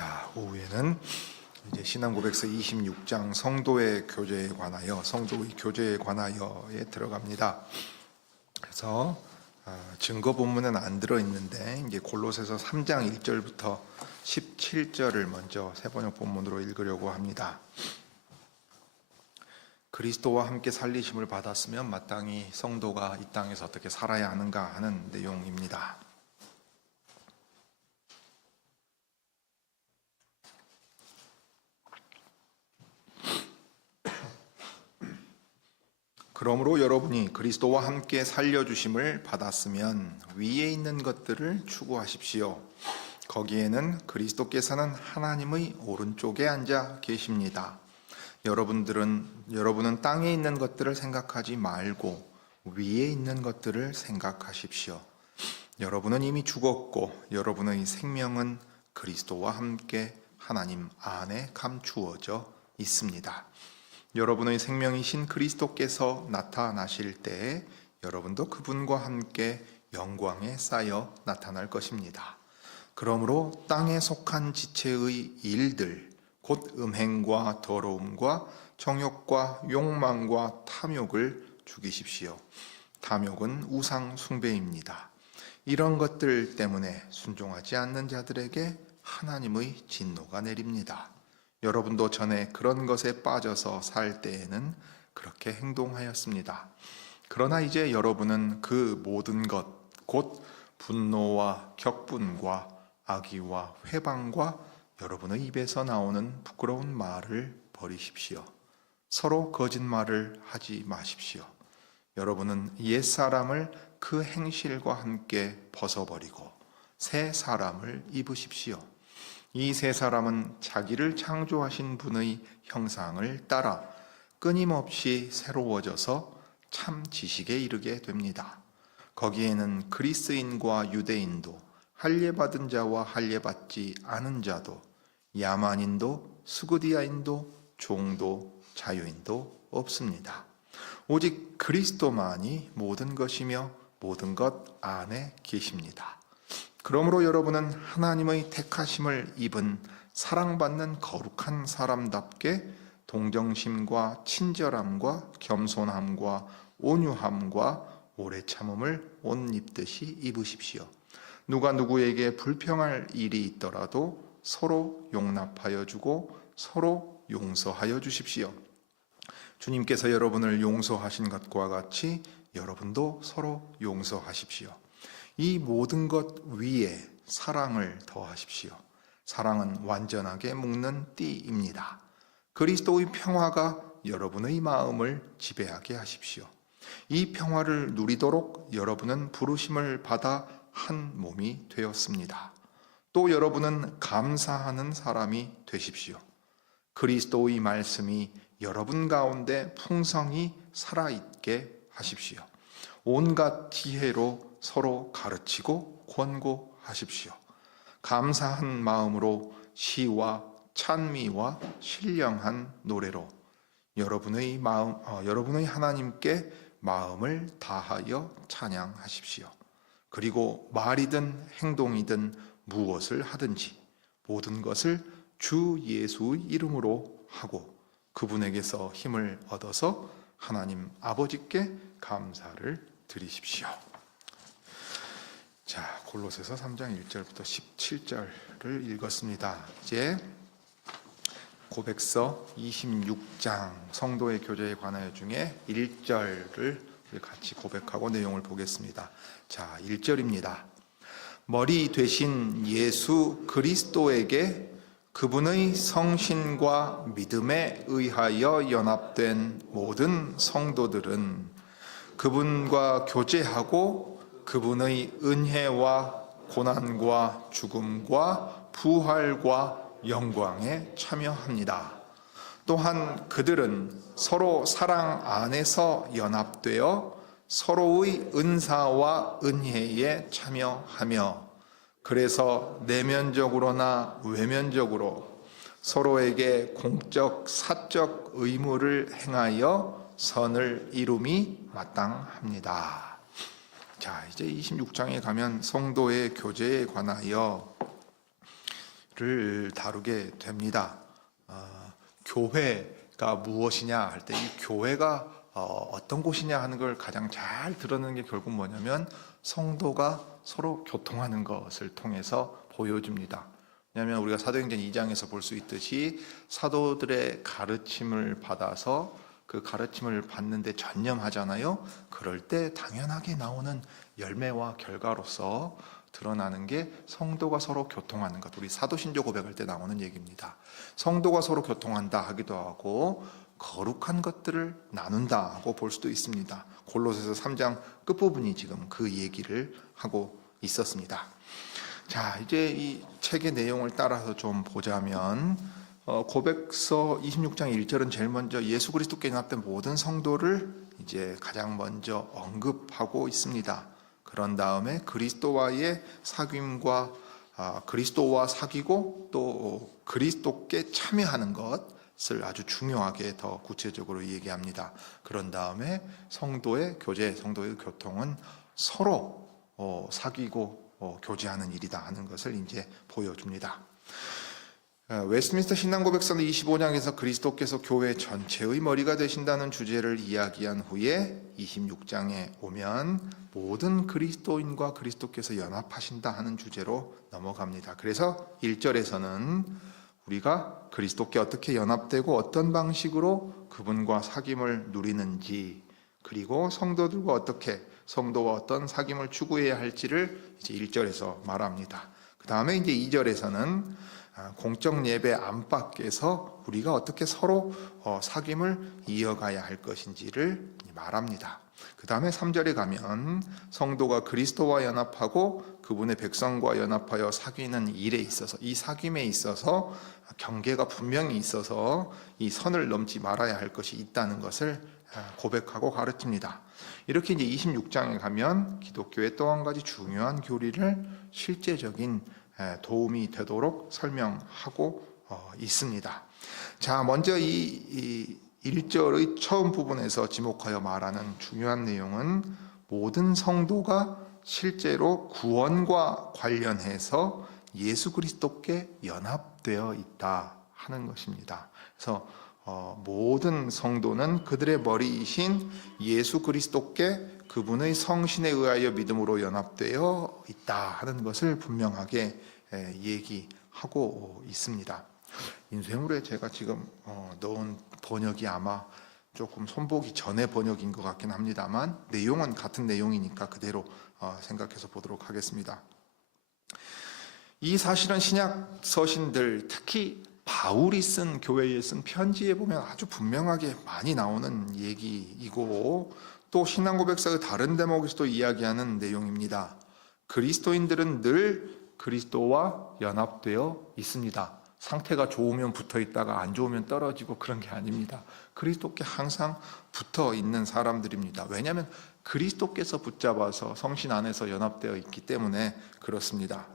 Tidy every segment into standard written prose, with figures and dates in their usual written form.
자, 오후에는 이제 신앙고백서 26장 성도의 교제에 관하여, 성도의 교제에 관하여에 들어갑니다. 그래서 증거 본문은 안 들어있는데 이제 골로새서 3장 1절부터 17절을 먼저 세번역 본문으로 읽으려고 합니다. 그리스도와 함께 살리심을 받았으면 마땅히 성도가 이 땅에서 어떻게 살아야 하는가 하는 내용입니다. 그러므로 여러분이 그리스도와 함께 살려주심을 받았으면 위에 있는 것들을 추구하십시오. 거기에는 그리스도께서는 하나님의 오른쪽에 앉아 계십니다. 여러분은 땅에 있는 것들을 생각하지 말고 위에 있는 것들을 생각하십시오. 여러분은 이미 죽었고 여러분의 생명은 그리스도와 함께 하나님 안에 감추어져 있습니다. 여러분의 생명이신 그리스도께서 나타나실 때에 여러분도 그분과 함께 영광에 쌓여 나타날 것입니다. 그러므로 땅에 속한 지체의 일들, 곧 음행과 더러움과 정욕과 욕망과 탐욕을 죽이십시오. 탐욕은 우상 숭배입니다. 이런 것들 때문에 순종하지 않는 자들에게 하나님의 진노가 내립니다. 여러분도 전에 그런 것에 빠져서 살 때에는 그렇게 행동하였습니다. 그러나 이제 여러분은 그 모든 것, 곧 분노와 격분과 악의와 회방과 여러분의 입에서 나오는 부끄러운 말을 버리십시오. 서로 거짓말을 하지 마십시오. 여러분은 옛사람을 그 행실과 함께 벗어버리고 새 사람을 입으십시오. 이 새 사람은 자기를 창조하신 분의 형상을 따라 끊임없이 새로워져서 참 지식에 이르게 됩니다. 거기에는 그리스인과 유대인도, 할례받은 자와 할례받지 않은 자도, 야만인도, 스구디아인도, 종도, 자유인도 없습니다. 오직 그리스도만이 모든 것이며 모든 것 안에 계십니다. 그러므로 여러분은 하나님의 택하심을 입은 사랑받는 거룩한 사람답게 동정심과 친절함과 겸손함과 온유함과 오래 참음을 옷 입듯이 입으십시오. 누가 누구에게 불평할 일이 있더라도 서로 용납하여 주고 서로 용서하여 주십시오. 주님께서 여러분을 용서하신 것과 같이 여러분도 서로 용서하십시오. 이 모든 것 위에 사랑을 더하십시오. 사랑은 완전하게 묶는 띠입니다. 그리스도의 평화가 여러분의 마음을 지배하게 하십시오. 이 평화를 누리도록 여러분은 부르심을 받아 한 몸이 되었습니다. 또 여러분은 감사하는 사람이 되십시오. 그리스도의 말씀이 여러분 가운데 풍성히 살아있게 하십시오. 온갖 지혜로 서로 가르치고 권고하십시오. 감사한 마음으로 시와 찬미와 신령한 노래로 여러분의 하나님께 마음을 다하여 찬양하십시오. 그리고 말이든 행동이든 무엇을 하든지 모든 것을 주 예수의 이름으로 하고 그분에게서 힘을 얻어서 하나님 아버지께 감사를 드리십시오. 자, 골로새서 3장 1절부터 17절을 읽었습니다. 이제 고백서 26장 성도의 교제에 관하여 중에 1절을 같이 고백하고 내용을 보겠습니다. 자, 1절입니다. 머리 되신 예수 그리스도에게 그분의 성신과 믿음에 의하여 연합된 모든 성도들은 그분과 교제하고 그분의 은혜와 고난과 죽음과 부활과 영광에 참여합니다. 또한 그들은 서로 사랑 안에서 연합되어 서로의 은사와 은혜에 참여하며 그래서 내면적으로나 외면적으로 서로에게 공적, 사적 의무를 행하여 선을 이룸이 마땅합니다. 자, 이제 26장에 가면 성도의 교제에 관하여 다루게 됩니다. 교회가 무엇이냐 할 때 이 교회가 어떤 곳이냐 하는 걸 가장 잘 드러내는 게 결국 뭐냐면 성도가 서로 교통하는 것을 통해서 보여줍니다. 왜냐하면 우리가 사도행전 2장에서 볼 수 있듯이 사도들의 가르침을 받아서 그 가르침을 받는데 전념하잖아요. 그럴 때 당연하게 나오는 열매와 결과로서 드러나는 게 성도가 서로 교통하는 것. 우리 사도신조 고백할 때 나오는 얘기입니다. 성도가 서로 교통한다 하기도 하고 거룩한 것들을 나눈다고 볼 수도 있습니다. 골로새서 3장 끝부분이 지금 그 얘기를 하고 있었습니다. 자, 이제 이 책의 내용을 따라서 좀 보자면 고백서 26장 1절은 제일 먼저 예수 그리스도께 연합된 모든 성도를 이제 가장 먼저 언급하고 있습니다. 그런 다음에 그리스도와의 사귐과 그리스도와 사귀고 또 그리스도께 참여하는 것을 아주 중요하게 더 구체적으로 얘기합니다. 그런 다음에 성도의 교제, 성도의 교통은 서로 사귀고 교제하는 일이다 하는 것을 이제 보여줍니다. 웨스트민스터 신앙고백서는 25장에서 그리스도께서 교회 전체의 머리가 되신다는 주제를 이야기한 후에 26장에 오면 모든 그리스도인과 그리스도께서 연합하신다 하는 주제로 넘어갑니다. 그래서 1절에서는 우리가 그리스도께 어떻게 연합되고 어떤 방식으로 그분과 사귐을 누리는지, 그리고 성도들과 어떻게 성도와 어떤 사귐을 추구해야 할지를 이제 1절에서 말합니다. 그 다음에 이제 2절에서는 공적 예배 안팎에서 우리가 어떻게 서로 사귐을 이어가야 할 것인지를 말합니다. 그 다음에 3절에 가면 성도가 그리스도와 연합하고 그분의 백성과 연합하여 사귀는 일에 있어서, 이 사귐에 있어서 경계가 분명히 있어서 이 선을 넘지 말아야 할 것이 있다는 것을 고백하고 가르칩니다. 이렇게 이제 26장에 가면 기독교의 또 한 가지 중요한 교리를 실제적인 도움이 되도록 설명하고 있습니다. 자, 먼저 이 1절의 처음 부분에서 지목하여 말하는 중요한 내용은 모든 성도가 실제로 구원과 관련해서 예수 그리스도께 연합되어 있다 하는 것입니다. 그래서 모든 성도는 그들의 머리이신 예수 그리스도께 그분의 성신에 의하여 믿음으로 연합되어 있다 하는 것을 분명하게 얘기하고 있습니다. 인쇄물에 제가 지금 넣은 번역이 아마 조금 손보기 전의 번역인 것 같긴 합니다만 내용은 같은 내용이니까 그대로 생각해서 보도록 하겠습니다. 이 사실은 신약 서신들, 특히 바울이 쓴 교회에 쓴 편지에 보면 아주 분명하게 많이 나오는 얘기이고 또 신앙고백서의 다른 대목에서도 이야기하는 내용입니다. 그리스도인들은 늘 그리스도와 연합되어 있습니다. 상태가 좋으면 붙어 있다가 안 좋으면 떨어지고 그런 게 아닙니다. 그리스도께 항상 붙어 있는 사람들입니다. 왜냐하면 그리스도께서 붙잡아서 성신 안에서 연합되어 있기 때문에 그렇습니다.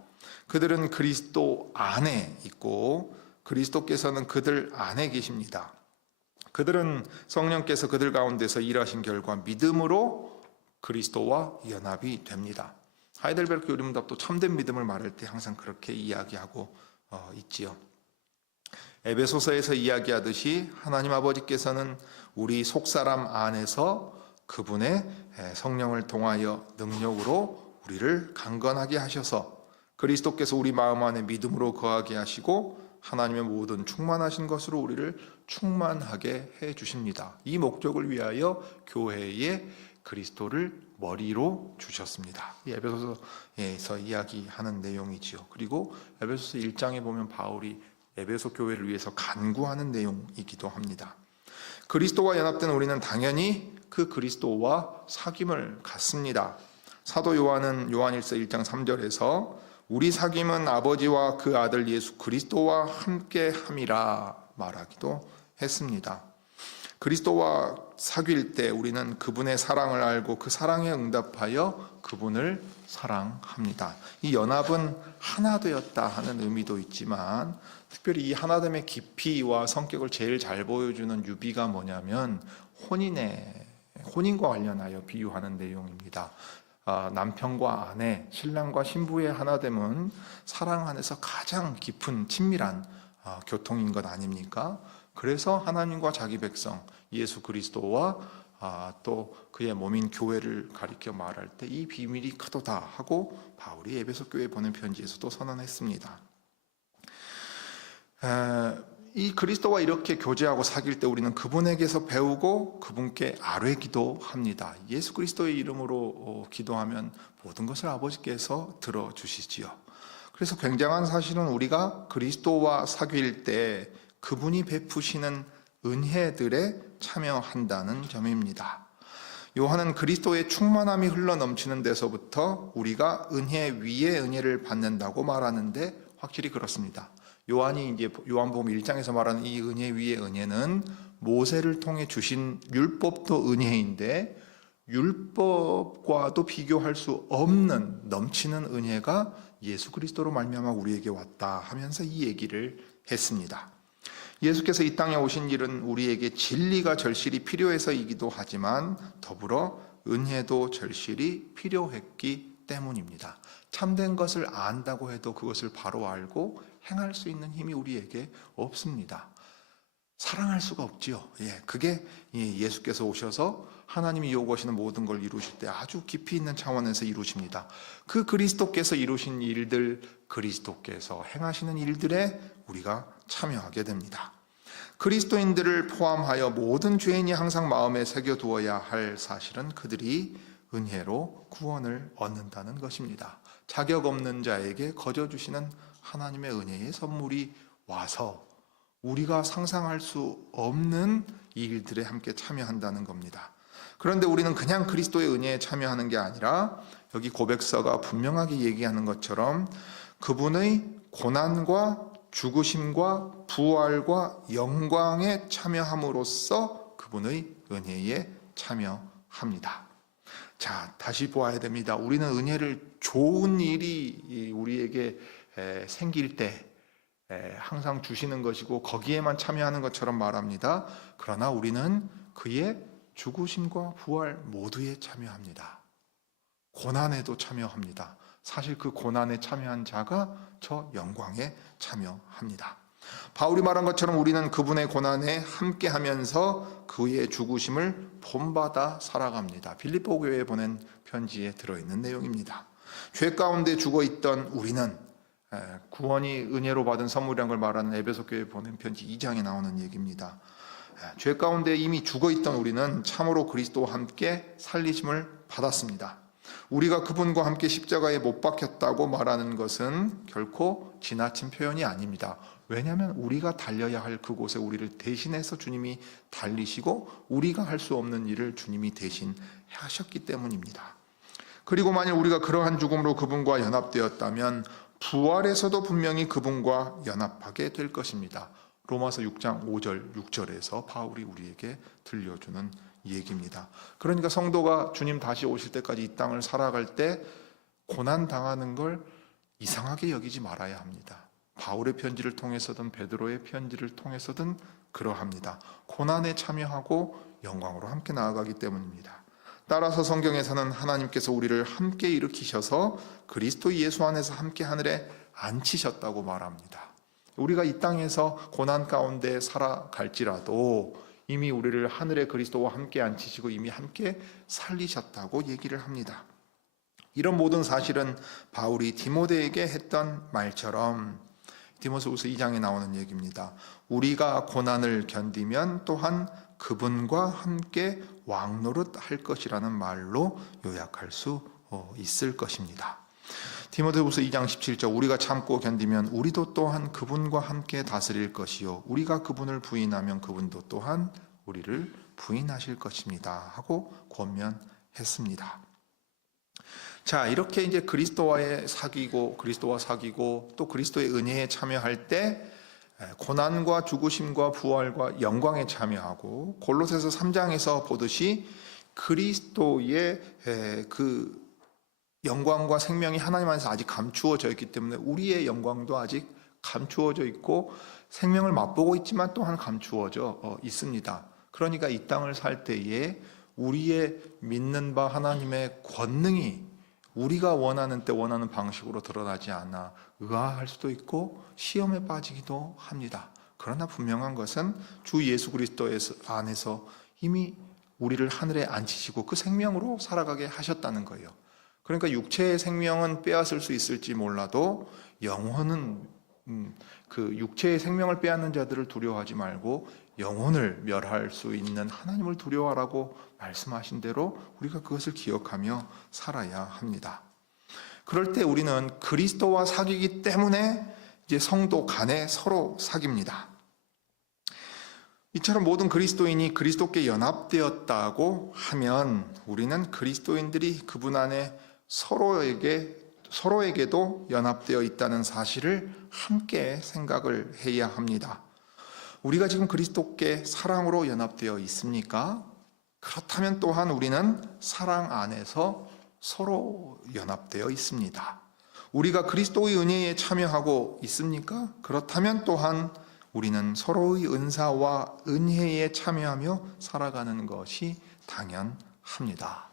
그들은 그리스도 안에 있고 그리스도께서는 그들 안에 계십니다. 그들은 성령께서 그들 가운데서 일하신 결과 믿음으로 그리스도와 연합이 됩니다. 하이델베르크 요림답도 참된 믿음을 말할 때 항상 그렇게 이야기하고 있지요. 에베소서에서 이야기하듯이 하나님 아버지께서는 우리 속사람 안에서 그분의 성령을 통하여 능력으로 우리를 강건하게 하셔서 그리스도께서 우리 마음 안에 믿음으로 거하게 하시고 하나님의 모든 충만하신 것으로 우리를 충만하게 해 주십니다. 이 목적을 위하여 교회에 그리스도를 머리로 주셨습니다. 이 에베소서에서 이야기하는 내용이지요. 그리고 에베소서 1장에 보면 바울이 에베소 교회를 위해서 간구하는 내용이기도 합니다. 그리스도와 연합된 우리는 당연히 그 그리스도와 사귐을 갖습니다. 사도 요한은 요한일서 1장 3절에서 우리 사귐은 아버지와 그 아들 예수 그리스도와 함께 함이라 말하기도 했습니다. 그리스도와 사귈 때 우리는 그분의 사랑을 알고 그 사랑에 응답하여 그분을 사랑합니다. 이 연합은 하나 되었다 하는 의미도 있지만 특별히 이 하나됨의 깊이와 성격을 제일 잘 보여주는 유비가 뭐냐면 혼인과 관련하여 비유하는 내용입니다. 남편과 아내, 신랑과 신부의 하나됨은 사랑 안에서 가장 깊은 친밀한 교통인 것 아닙니까? 그래서 하나님과 자기 백성 예수 그리스도와 또 그의 몸인 교회를 가리켜 말할 때 이 비밀이 크도다 하고 바울이 에베소 교회에 보낸 편지에서도 선언했습니다. 이 그리스도와 이렇게 교제하고 사귈 때 우리는 그분에게서 배우고 그분께 아뢰기도 합니다. 예수 그리스도의 이름으로 기도하면 모든 것을 아버지께서 들어주시지요. 그래서 굉장한 사실은 우리가 그리스도와 사귈 때 그분이 베푸시는 은혜들에 참여한다는 점입니다. 요한은 그리스도의 충만함이 흘러넘치는 데서부터 우리가 은혜 위에 은혜를 받는다고 말하는데 확실히 그렇습니다. 요한이 이제 요한복음 1장에서 말하는 이 은혜 위의 은혜는 모세를 통해 주신 율법도 은혜인데 율법과도 비교할 수 없는 넘치는 은혜가 예수 그리스도로 말미암아 우리에게 왔다 하면서 이 얘기를 했습니다. 예수께서 이 땅에 오신 일은 우리에게 진리가 절실히 필요해서이기도 하지만 더불어 은혜도 절실히 필요했기 때문입니다. 참된 것을 안다고 해도 그것을 바로 알고 행할 수 있는 힘이 우리에게 없습니다. 사랑할 수가 없지요. 그게 예수께서 오셔서 하나님이 요구하시는 모든 걸 이루실 때 아주 깊이 있는 차원에서 이루십니다. 그 그리스도께서 이루신 일들, 그리스도께서 행하시는 일들에 우리가 참여하게 됩니다. 그리스도인들을 포함하여 모든 죄인이 항상 마음에 새겨두어야 할 사실은 그들이 은혜로 구원을 얻는다는 것입니다. 자격 없는 자에게 거저 주시는 하나님의 은혜의 선물이 와서 우리가 상상할 수 없는 일들에 함께 참여한다는 겁니다. 그런데 우리는 그냥 그리스도의 은혜에 참여하는 게 아니라 여기 고백서가 분명하게 얘기하는 것처럼 그분의 고난과 죽으심과 부활과 영광에 참여함으로써 그분의 은혜에 참여합니다. 자, 다시 보아야 됩니다. 우리는 은혜를 좋은 일이 우리에게 생길 때 항상 주시는 것이고 거기에만 참여하는 것처럼 말합니다. 그러나 우리는 그의 죽으심과 부활 모두에 참여합니다. 고난에도 참여합니다. 사실 그 고난에 참여한 자가 저 영광에 참여합니다. 바울이 말한 것처럼 우리는 그분의 고난에 함께하면서 그의 죽으심을 본받아 살아갑니다. 빌립보 교회에 보낸 편지에 들어있는 내용입니다. 죄 가운데 죽어있던 우리는 구원이 은혜로 받은 선물이라는 걸 말하는 에베소 교회에 보낸 편지 2장에 나오는 얘기입니다. 죄 가운데 이미 죽어있던 우리는 참으로 그리스도와 함께 살리심을 받았습니다. 우리가 그분과 함께 십자가에 못 박혔다고 말하는 것은 결코 지나친 표현이 아닙니다. 왜냐하면 우리가 달려야 할 그곳에 우리를 대신해서 주님이 달리시고 우리가 할 수 없는 일을 주님이 대신 하셨기 때문입니다. 그리고 만일 우리가 그러한 죽음으로 그분과 연합되었다면 부활에서도 분명히 그분과 연합하게 될 것입니다. 로마서 6장 5절 6절에서 바울이 우리에게 들려주는 얘기입니다. 그러니까 성도가 주님 다시 오실 때까지 이 땅을 살아갈 때 고난 당하는 걸 이상하게 여기지 말아야 합니다. 바울의 편지를 통해서든 베드로의 편지를 통해서든 그러합니다. 고난에 참여하고 영광으로 함께 나아가기 때문입니다. 따라서 성경에서는 하나님께서 우리를 함께 일으키셔서 그리스도 예수 안에서 함께 하늘에 앉히셨다고 말합니다. 우리가 이 땅에서 고난 가운데 살아갈지라도 이미 우리를 하늘의 그리스도와 함께 앉히시고 이미 함께 살리셨다고 얘기를 합니다. 이런 모든 사실은 바울이 디모데에게 했던 말처럼 디모데후서 2장에 나오는 얘기입니다. 우리가 고난을 견디면 또한 그분과 함께 왕노릇 할 것이라는 말로 요약할 수 있을 것입니다. 디모데후서 2장 17절 우리가 참고 견디면 우리도 또한 그분과 함께 다스릴 것이요 우리가 그분을 부인하면 그분도 또한 우리를 부인하실 것입니다 하고 권면했습니다. 자, 이렇게 이제 그리스도와 사귀고 또 그리스도의 은혜에 참여할 때 고난과 죽으심과 부활과 영광에 참여하고 골로새서 3장에서 보듯이 그리스도의 그 영광과 생명이 하나님 안에서 아직 감추어져 있기 때문에 우리의 영광도 아직 감추어져 있고 생명을 맛보고 있지만 또한 감추어져 있습니다. 그러니까 이 땅을 살 때에 우리의 믿는 바 하나님의 권능이 우리가 원하는 때 원하는 방식으로 드러나지 않아 의아할 수도 있고 시험에 빠지기도 합니다. 그러나 분명한 것은 주 예수 그리스도 안에서 이미 우리를 하늘에 앉히시고 그 생명으로 살아가게 하셨다는 거예요. 그러니까 육체의 생명은 빼앗을 수 있을지 몰라도 영혼은 그 육체의 생명을 빼앗는 자들을 두려워하지 말고 영혼을 멸할 수 있는 하나님을 두려워하라고 말씀하신 대로 우리가 그것을 기억하며 살아야 합니다. 그럴 때 우리는 그리스도와 사귀기 때문에 이제 성도 간에 서로 사귑니다. 이처럼 모든 그리스도인이 그리스도께 연합되었다고 하면 우리는 그리스도인들이 그분 안에 서로에게도 연합되어 있다는 사실을 함께 생각을 해야 합니다. 우리가 지금 그리스도께 사랑으로 연합되어 있습니까? 그렇다면 또한 우리는 사랑 안에서 서로 연합되어 있습니다. 우리가 그리스도의 은혜에 참여하고 있습니까? 그렇다면 또한 우리는 서로의 은사와 은혜에 참여하며 살아가는 것이 당연합니다.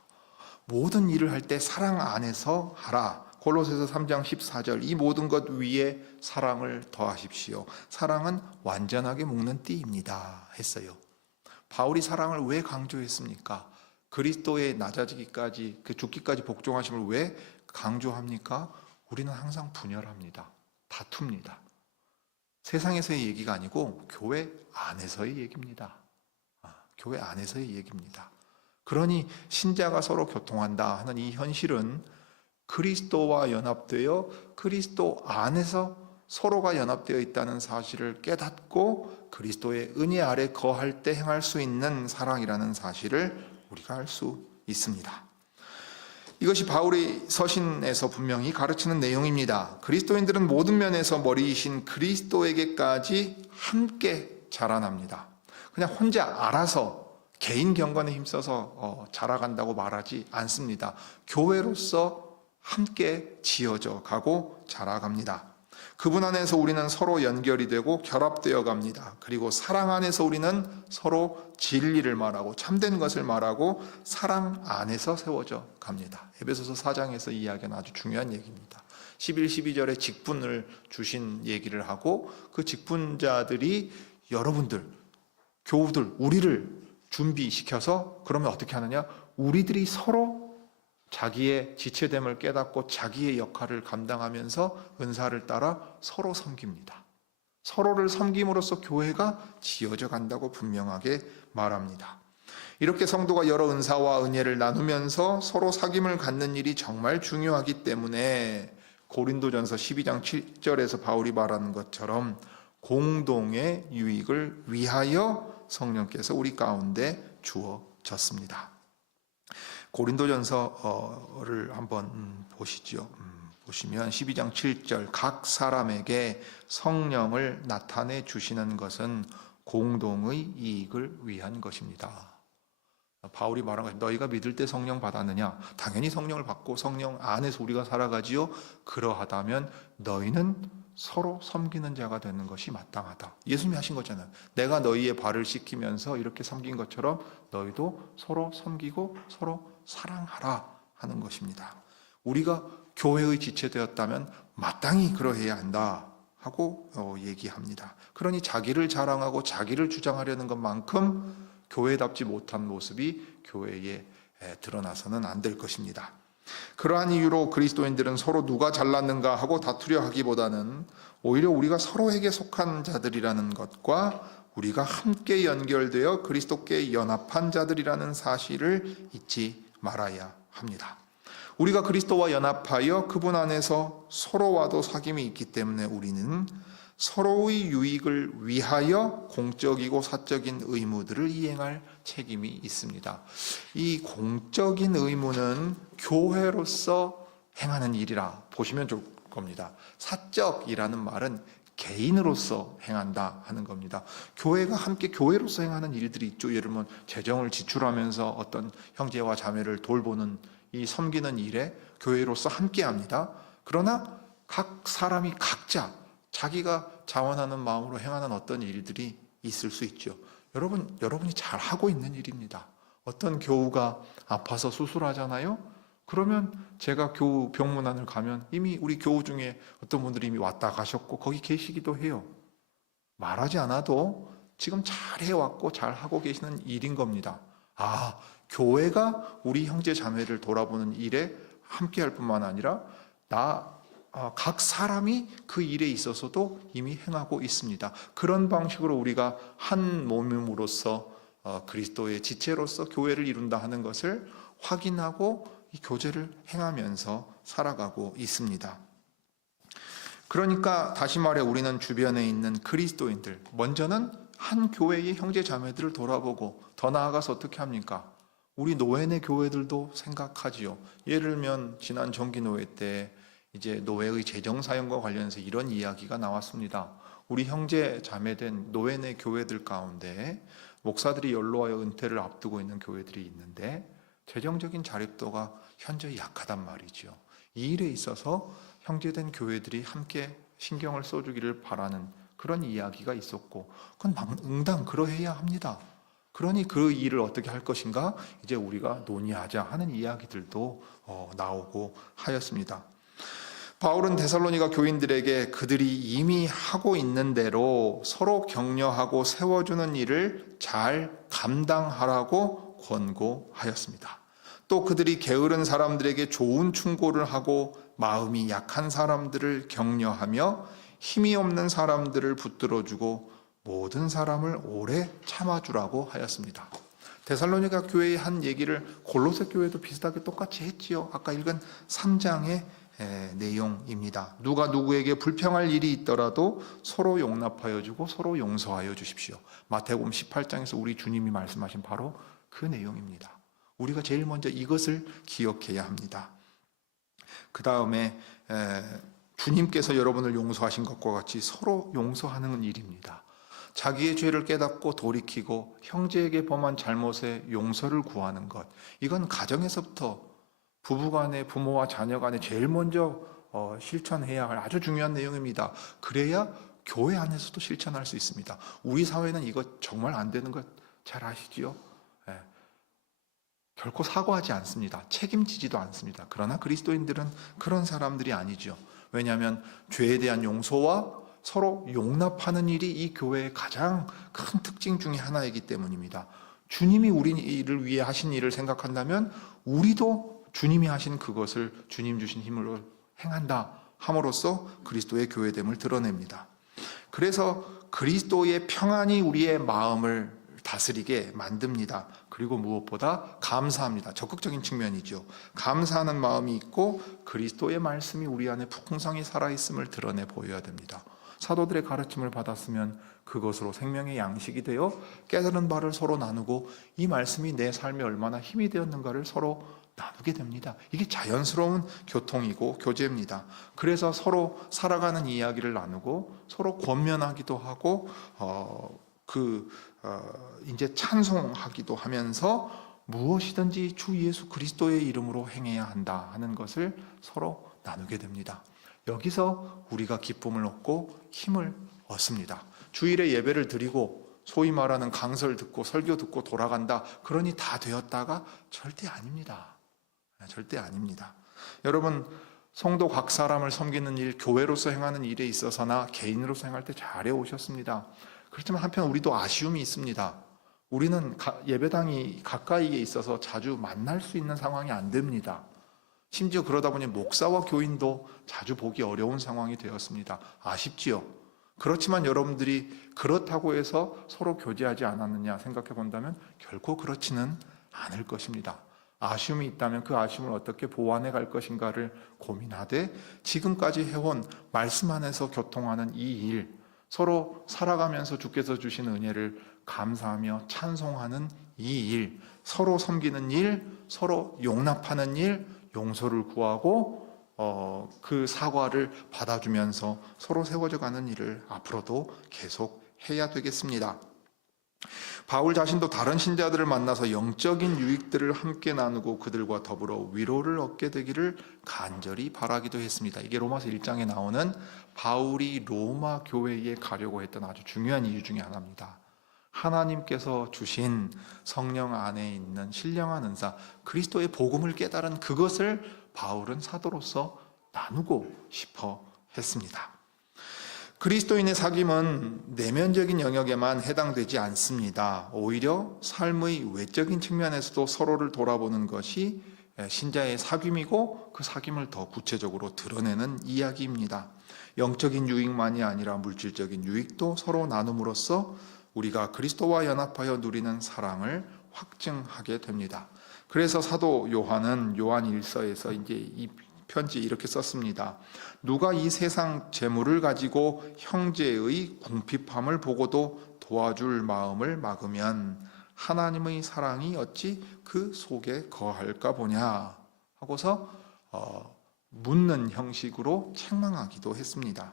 모든 일을 할 때 사랑 안에서 하라. 골로새서 3장 14절 이 모든 것 위에 사랑을 더하십시오. 사랑은 완전하게 묶는 띠입니다 했어요. 바울이 사랑을 왜 강조했습니까? 그리스도의 낮아지기까지 그 죽기까지 복종하심을 왜 강조합니까? 우리는 항상 분열합니다. 다툽니다. 세상에서의 얘기가 아니고 교회 안에서의 얘기입니다. 교회 안에서의 얘기입니다. 그러니 신자가 서로 교통한다 하는 이 현실은 그리스도와 연합되어 그리스도 안에서 서로가 연합되어 있다는 사실을 깨닫고 그리스도의 은혜 아래 거할 때 행할 수 있는 사랑이라는 사실을 우리가 알 수 있습니다. 이것이 바울의 서신에서 분명히 가르치는 내용입니다. 그리스도인들은 모든 면에서 머리이신 그리스도에게까지 함께 자라납니다. 그냥 혼자 알아서 개인 경건에 힘써서 자라간다고 말하지 않습니다. 교회로서 함께 지어져 가고 자라갑니다. 그분 안에서 우리는 서로 연결이 되고 결합되어 갑니다. 그리고 사랑 안에서 우리는 서로 진리를 말하고 참된 것을 말하고 사랑 안에서 세워져 갑니다. 에베소서 4장에서 이야기하는 아주 중요한 얘기입니다. 11, 12절에 직분을 주신 얘기를 하고 그 직분자들이 여러분들, 교우들, 우리를 준비시켜서 그러면 어떻게 하느냐? 우리들이 서로 자기의 지체됨을 깨닫고 자기의 역할을 감당하면서 은사를 따라 서로 섬깁니다. 서로를 섬김으로써 교회가 지어져 간다고 분명하게 말합니다. 이렇게 성도가 여러 은사와 은혜를 나누면서 서로 사귐을 갖는 일이 정말 중요하기 때문에 고린도전서 12장 7절에서 바울이 말하는 것처럼 공동의 유익을 위하여 성령께서 우리 가운데 주어졌습니다. 고린도전서를 한번 보시죠. 보시면 12장 7절 각 사람에게 성령을 나타내 주시는 것은 공동의 이익을 위한 것입니다. 바울이 말한 것이 너희가 믿을 때 성령 받았느냐? 당연히 성령을 받고 성령 안에서 우리가 살아가지요. 그러하다면 너희는 서로 섬기는 자가 되는 것이 마땅하다. 예수님이 하신 거잖아요. 내가 너희의 발을 씻기면서 이렇게 섬긴 것처럼 너희도 서로 섬기고 서로 사랑하라 하는 것입니다. 우리가 교회의 지체되었다면 마땅히 그러해야 한다 하고 얘기합니다. 그러니 자기를 자랑하고 자기를 주장하려는 것만큼 교회답지 못한 모습이 교회에 드러나서는 안 될 것입니다. 그러한 이유로 그리스도인들은 서로 누가 잘났는가 하고 다투려 하기보다는 오히려 우리가 서로에게 속한 자들이라는 것과 우리가 함께 연결되어 그리스도께 연합한 자들이라는 사실을 잊지 말아야 합니다. 우리가 그리스도와 연합하여 그분 안에서 서로와도 사귐이 있기 때문에 우리는 서로의 유익을 위하여 공적이고 사적인 의무들을 이행할 책임이 있습니다. 이 공적인 의무는 교회로서 행하는 일이라 보시면 좋을 겁니다. 사적이라는 말은 개인으로서 행한다 하는 겁니다. 교회가 함께 교회로서 행하는 일들이 있죠. 예를 들면 재정을 지출하면서 어떤 형제와 자매를 돌보는 이 섬기는 일에 교회로서 함께 합니다. 그러나 각 사람이 각자 자기가 자원하는 마음으로 행하는 어떤 일들이 있을 수 있죠. 여러분이 잘 하고 있는 일입니다. 어떤 교우가 아파서 수술하잖아요. 그러면 제가 교우 병문안을 가면 이미 우리 교우 중에 어떤 분들이 이미 왔다 가셨고 거기 계시기도 해요. 말하지 않아도 지금 잘 해왔고 잘 하고 계시는 일인 겁니다. 아, 교회가 우리 형제 자매를 돌아보는 일에 함께할 뿐만 아니라 각 사람이 그 일에 있어서도 이미 행하고 있습니다. 그런 방식으로 우리가 한 몸으로서 그리스도의 지체로서 교회를 이룬다 하는 것을 확인하고 이 교제를 행하면서 살아가고 있습니다. 그러니까 다시 말해 우리는 주변에 있는 그리스도인들, 먼저는 한 교회의 형제 자매들을 돌아보고 더 나아가서 어떻게 합니까? 우리 노회내 교회들도 생각하지요. 예를 들면 지난 정기노회 때 이제 노회의 재정 사용과 관련해서 이런 이야기가 나왔습니다. 우리 형제 자매된 노회내 교회들 가운데 목사들이 연로하여 은퇴를 앞두고 있는 교회들이 있는데 재정적인 자립도가 현저히 약하단 말이죠. 이 일에 있어서 형제된 교회들이 함께 신경을 써주기를 바라는 그런 이야기가 있었고, 그건 응당 그러해야 합니다. 그러니 그 일을 어떻게 할 것인가 이제 우리가 논의하자 하는 이야기들도 나오고 하였습니다. 바울은 데살로니가 교인들에게 그들이 이미 하고 있는 대로 서로 격려하고 세워주는 일을 잘 감당하라고 권고하였습니다. 또 그들이 게으른 사람들에게 좋은 충고를 하고 마음이 약한 사람들을 격려하며 힘이 없는 사람들을 붙들어주고 모든 사람을 오래 참아주라고 하였습니다. 데살로니가 교회의 한 얘기를 골로새 교회도 비슷하게 똑같이 했지요. 아까 읽은 3장의 내용입니다. 누가 누구에게 불평할 일이 있더라도 서로 용납하여 주고 서로 용서하여 주십시오. 마태복음 18장에서 우리 주님이 말씀하신 바로 그 내용입니다. 우리가 제일 먼저 이것을 기억해야 합니다. 그 다음에 주님께서 여러분을 용서하신 것과 같이 서로 용서하는 일입니다. 자기의 죄를 깨닫고 돌이키고 형제에게 범한 잘못에 용서를 구하는 것, 이건 가정에서부터 부부간에, 부모와 자녀간에 제일 먼저 실천해야 할 아주 중요한 내용입니다. 그래야 교회 안에서도 실천할 수 있습니다. 우리 사회는 이거 정말 안 되는 것 잘 아시지요? 결코 사과하지 않습니다. 책임지지도 않습니다. 그러나 그리스도인들은 그런 사람들이 아니죠. 왜냐하면 죄에 대한 용서와 서로 용납하는 일이 이 교회의 가장 큰 특징 중에 하나이기 때문입니다. 주님이 우리를 위해 하신 일을 생각한다면 우리도 주님이 하신 그것을 주님 주신 힘으로 행한다 함으로써 그리스도의 교회됨을 드러냅니다. 그래서 그리스도의 평안이 우리의 마음을 다스리게 만듭니다. 그리고 무엇보다 감사합니다. 적극적인 측면이죠. 감사하는 마음이 있고 그리스도의 말씀이 우리 안에 풍성히 살아있음을 드러내 보여야 됩니다. 사도들의 가르침을 받았으면 그것으로 생명의 양식이 되어 깨달은 바를 서로 나누고 이 말씀이 내 삶에 얼마나 힘이 되었는가를 서로 나누게 됩니다. 이게 자연스러운 교통이고 교제입니다. 그래서 서로 살아가는 이야기를 나누고 서로 권면하기도 하고 이제 찬송하기도 하면서 무엇이든지 주 예수 그리스도의 이름으로 행해야 한다 하는 것을 서로 나누게 됩니다. 여기서 우리가 기쁨을 얻고 힘을 얻습니다. 주일에 예배를 드리고 소위 말하는 강설 듣고 설교 듣고 돌아간다. 그러니 다 되었다가 절대 아닙니다. 절대 아닙니다. 여러분, 성도 각 사람을 섬기는 일, 교회로서 행하는 일에 있어서나 개인으로서 행할 때 잘해 오셨습니다. 그렇지만 한편 우리도 아쉬움이 있습니다. 우리는 예배당이 가까이에 있어서 자주 만날 수 있는 상황이 안 됩니다. 심지어 그러다 보니 목사와 교인도 자주 보기 어려운 상황이 되었습니다. 아쉽지요? 그렇지만 여러분들이 그렇다고 해서 서로 교제하지 않았느냐 생각해 본다면 결코 그렇지는 않을 것입니다. 아쉬움이 있다면 그 아쉬움을 어떻게 보완해 갈 것인가를 고민하되 지금까지 해온 말씀 안에서 교통하는 이 일, 서로 살아가면서 주께서 주신 은혜를 감사하며 찬송하는 이 일, 서로 섬기는 일, 서로 용납하는 일, 용서를 구하고 그 사과를 받아주면서 서로 세워져 가는 일을 앞으로도 계속 해야 되겠습니다. 바울 자신도 다른 신자들을 만나서 영적인 유익들을 함께 나누고 그들과 더불어 위로를 얻게 되기를 간절히 바라기도 했습니다. 이게 로마서 1장에 나오는 바울이 로마 교회에 가려고 했던 아주 중요한 이유 중에 하나입니다. 하나님께서 주신 성령 안에 있는 신령한 은사, 그리스도의 복음을 깨달은 그것을 바울은 사도로서 나누고 싶어 했습니다. 그리스도인의 사귐은 내면적인 영역에만 해당되지 않습니다. 오히려 삶의 외적인 측면에서도 서로를 돌아보는 것이 신자의 사귐이고, 그 사귐을 더 구체적으로 드러내는 이야기입니다. 영적인 유익만이 아니라 물질적인 유익도 서로 나눔으로써 우리가 그리스도와 연합하여 누리는 사랑을 확증하게 됩니다. 그래서 사도 요한은 요한 1서에서 이제 이 편지 이렇게 썼습니다. 누가 이 세상 재물을 가지고 형제의 궁핍함을 보고도 도와줄 마음을 막으면 하나님의 사랑이 어찌 그 속에 거할까 보냐 하고서 묻는 형식으로 책망하기도 했습니다.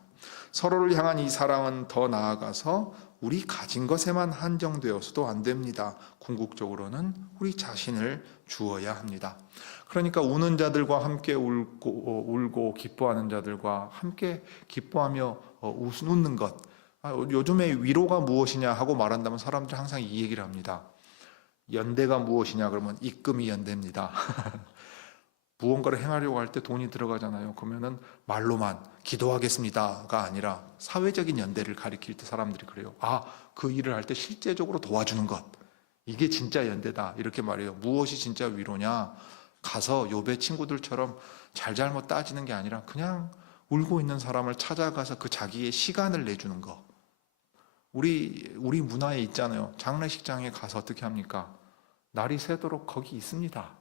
서로를 향한 이 사랑은 더 나아가서 우리 가진 것에만 한정되어서도 안 됩니다. 궁극적으로는 우리 자신을 주어야 합니다. 그러니까 우는 자들과 함께 울고 기뻐하는 자들과 함께 기뻐하며 웃는 것. 요즘에 위로가 무엇이냐 하고 말한다면 사람들이 항상 이 얘기를 합니다. 연대가 무엇이냐 그러면 입금이 연대입니다. 무언가를 행하려고 할 때 돈이 들어가잖아요. 그러면은 말로만 기도하겠습니다가 아니라 사회적인 연대를 가리킬 때 사람들이 그래요. 그 일을 할 때 실제적으로 도와주는 것. 이게 진짜 연대다. 이렇게 말해요. 무엇이 진짜 위로냐? 가서 욥의 친구들처럼 잘잘못 따지는 게 아니라 그냥 울고 있는 사람을 찾아가서 그 자기의 시간을 내주는 거. 우리 문화에 있잖아요. 장례식장에 가서 어떻게 합니까? 날이 새도록 거기 있습니다.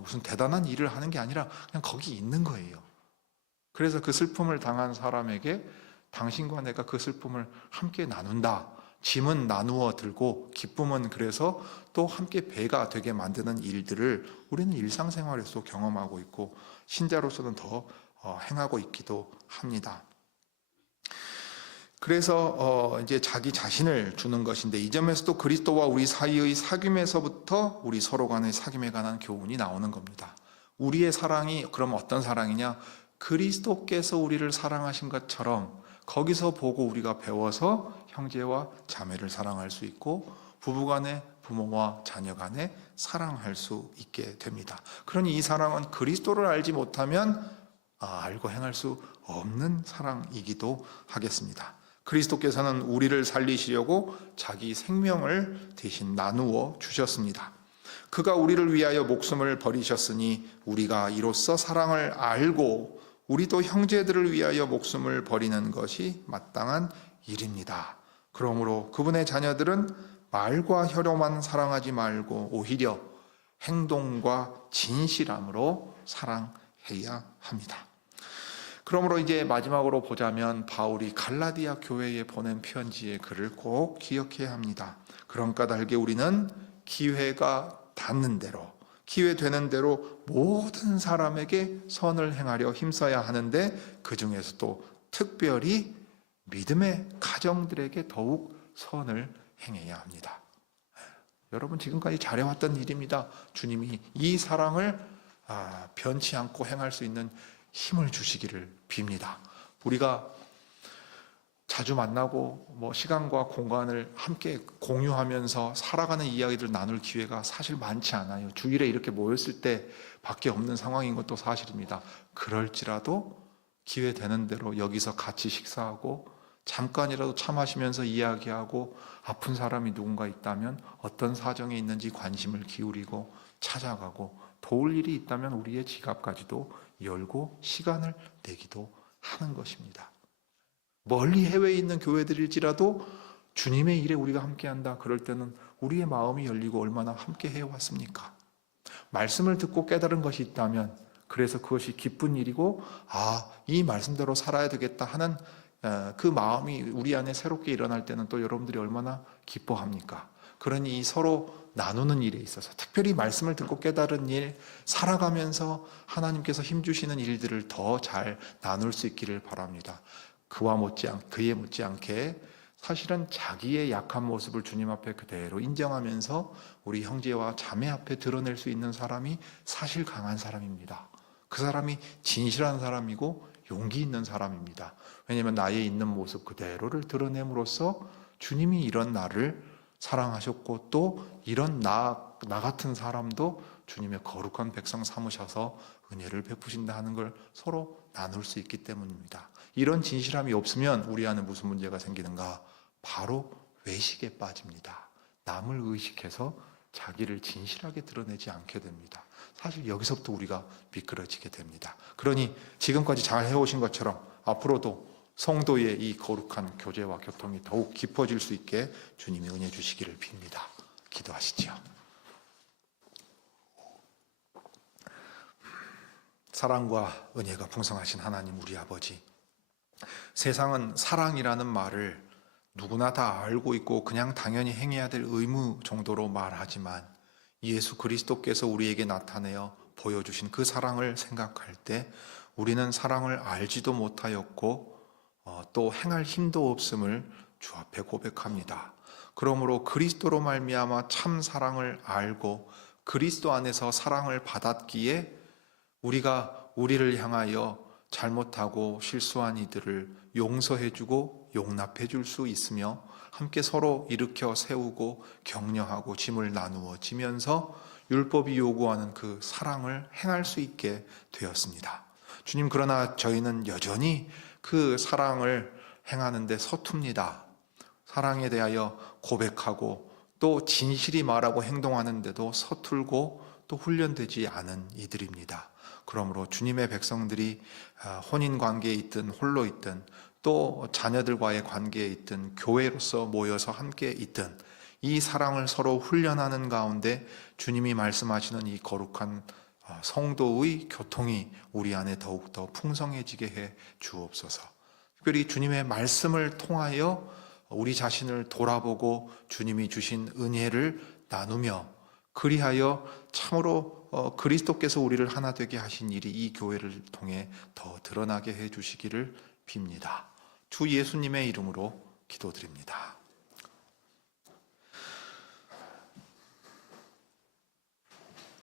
무슨 대단한 일을 하는 게 아니라 그냥 거기 있는 거예요. 그래서 그 슬픔을 당한 사람에게 당신과 내가 그 슬픔을 함께 나눈다. 짐은 나누어 들고 기쁨은 그래서 또 함께 배가 되게 만드는 일들을 우리는 일상생활에서 경험하고 있고 신자로서는 더 행하고 있기도 합니다. 그래서 이제 자기 자신을 주는 것인데, 이 점에서도 그리스도와 우리 사이의 사귐에서부터 우리 서로 간의 사귐에 관한 교훈이 나오는 겁니다. 우리의 사랑이 그럼 어떤 사랑이냐? 그리스도께서 우리를 사랑하신 것처럼 거기서 보고 우리가 배워서 형제와 자매를 사랑할 수 있고 부부간에, 부모와 자녀간에 사랑할 수 있게 됩니다. 그러니 이 사랑은 그리스도를 알지 못하면 알고 행할 수 없는 사랑이기도 하겠습니다. 그리스도께서는 우리를 살리시려고 자기 생명을 대신 나누어 주셨습니다. 그가 우리를 위하여 목숨을 버리셨으니 우리가 이로써 사랑을 알고 우리도 형제들을 위하여 목숨을 버리는 것이 마땅한 일입니다. 그러므로 그분의 자녀들은 말과 혀로만 사랑하지 말고 오히려 행동과 진실함으로 사랑해야 합니다. 그러므로 이제 마지막으로 보자면 바울이 갈라디아 교회에 보낸 편지의 글을 꼭 기억해야 합니다. 그런 까닭에 우리는 기회가 닿는 대로, 기회 되는 대로 모든 사람에게 선을 행하려 힘써야 하는데, 그 중에서도 특별히 믿음의 가정들에게 더욱 선을 행해야 합니다. 여러분 지금까지 잘해왔던 일입니다. 주님이 이 사랑을 변치 않고 행할 수 있는 힘을 주시기를 빕니다. 우리가 자주 만나고 시간과 공간을 함께 공유하면서 살아가는 이야기들을 나눌 기회가 사실 많지 않아요. 주일에 이렇게 모였을 때 밖에 없는 상황인 것도 사실입니다. 그럴지라도 기회 되는 대로 여기서 같이 식사하고 잠깐이라도 차 마시면서 이야기하고, 아픈 사람이 누군가 있다면 어떤 사정에 있는지 관심을 기울이고 찾아가고, 도울 일이 있다면 우리의 지갑까지도 열고 시간을 내기도 하는 것입니다. 멀리 해외에 있는 교회들일지라도 주님의 일에 우리가 함께한다. 그럴 때는 우리의 마음이 열리고 얼마나 함께 해왔습니까? 말씀을 듣고 깨달은 것이 있다면 그래서 그것이 기쁜 일이고 이 말씀대로 살아야 되겠다 하는 그 마음이 우리 안에 새롭게 일어날 때는 또 여러분들이 얼마나 기뻐합니까? 그러니 서로 나누는 일에 있어서, 특별히 말씀을 듣고 깨달은 일, 살아가면서 하나님께서 힘주시는 일들을 더 잘 나눌 수 있기를 바랍니다. 그에 못지않게 사실은 자기의 약한 모습을 주님 앞에 그대로 인정하면서 우리 형제와 자매 앞에 드러낼 수 있는 사람이 사실 강한 사람입니다. 그 사람이 진실한 사람이고 용기 있는 사람입니다. 왜냐하면 나의 있는 모습 그대로를 드러냄으로써 주님이 이런 나를 사랑하셨고 또 이런 나 같은 사람도 주님의 거룩한 백성 삼으셔서 은혜를 베푸신다 하는 걸 서로 나눌 수 있기 때문입니다. 이런 진실함이 없으면 우리 안에 무슨 문제가 생기는가? 바로 외식에 빠집니다. 남을 의식해서 자기를 진실하게 드러내지 않게 됩니다. 사실 여기서부터 우리가 미끄러지게 됩니다. 그러니 지금까지 잘 해오신 것처럼 앞으로도 성도의 이 거룩한 교제와 교통이 더욱 깊어질 수 있게 주님이 은혜 주시기를 빕니다. 기도하시지요. 사랑과 은혜가 풍성하신 하나님 우리 아버지, 세상은 사랑이라는 말을 누구나 다 알고 있고 그냥 당연히 행해야 될 의무 정도로 말하지만 예수 그리스도께서 우리에게 나타내어 보여주신 그 사랑을 생각할 때 우리는 사랑을 알지도 못하였고 또 행할 힘도 없음을 주 앞에 고백합니다. 그러므로 그리스도로 말미암아 참 사랑을 알고 그리스도 안에서 사랑을 받았기에 우리가 우리를 향하여 잘못하고 실수한 이들을 용서해주고 용납해줄 수 있으며 함께 서로 일으켜 세우고 격려하고 짐을 나누어 지면서 율법이 요구하는 그 사랑을 행할 수 있게 되었습니다. 주님, 그러나 저희는 여전히 그 사랑을 행하는데 서툽니다. 사랑에 대하여 고백하고 또 진실이 말하고 행동하는데도 서툴고 또 훈련되지 않은 이들입니다. 그러므로 주님의 백성들이 혼인 관계에 있든 홀로 있든 또 자녀들과의 관계에 있든 교회로서 모여서 함께 있든 이 사랑을 서로 훈련하는 가운데 주님이 말씀하시는 이 거룩한 성도의 교통이 우리 안에 더욱더 풍성해지게 해 주옵소서. 특별히 주님의 말씀을 통하여 우리 자신을 돌아보고 주님이 주신 은혜를 나누며 그리하여 참으로 그리스도께서 우리를 하나 되게 하신 일이 이 교회를 통해 더 드러나게 해 주시기를 빕니다. 주 예수님의 이름으로 기도드립니다.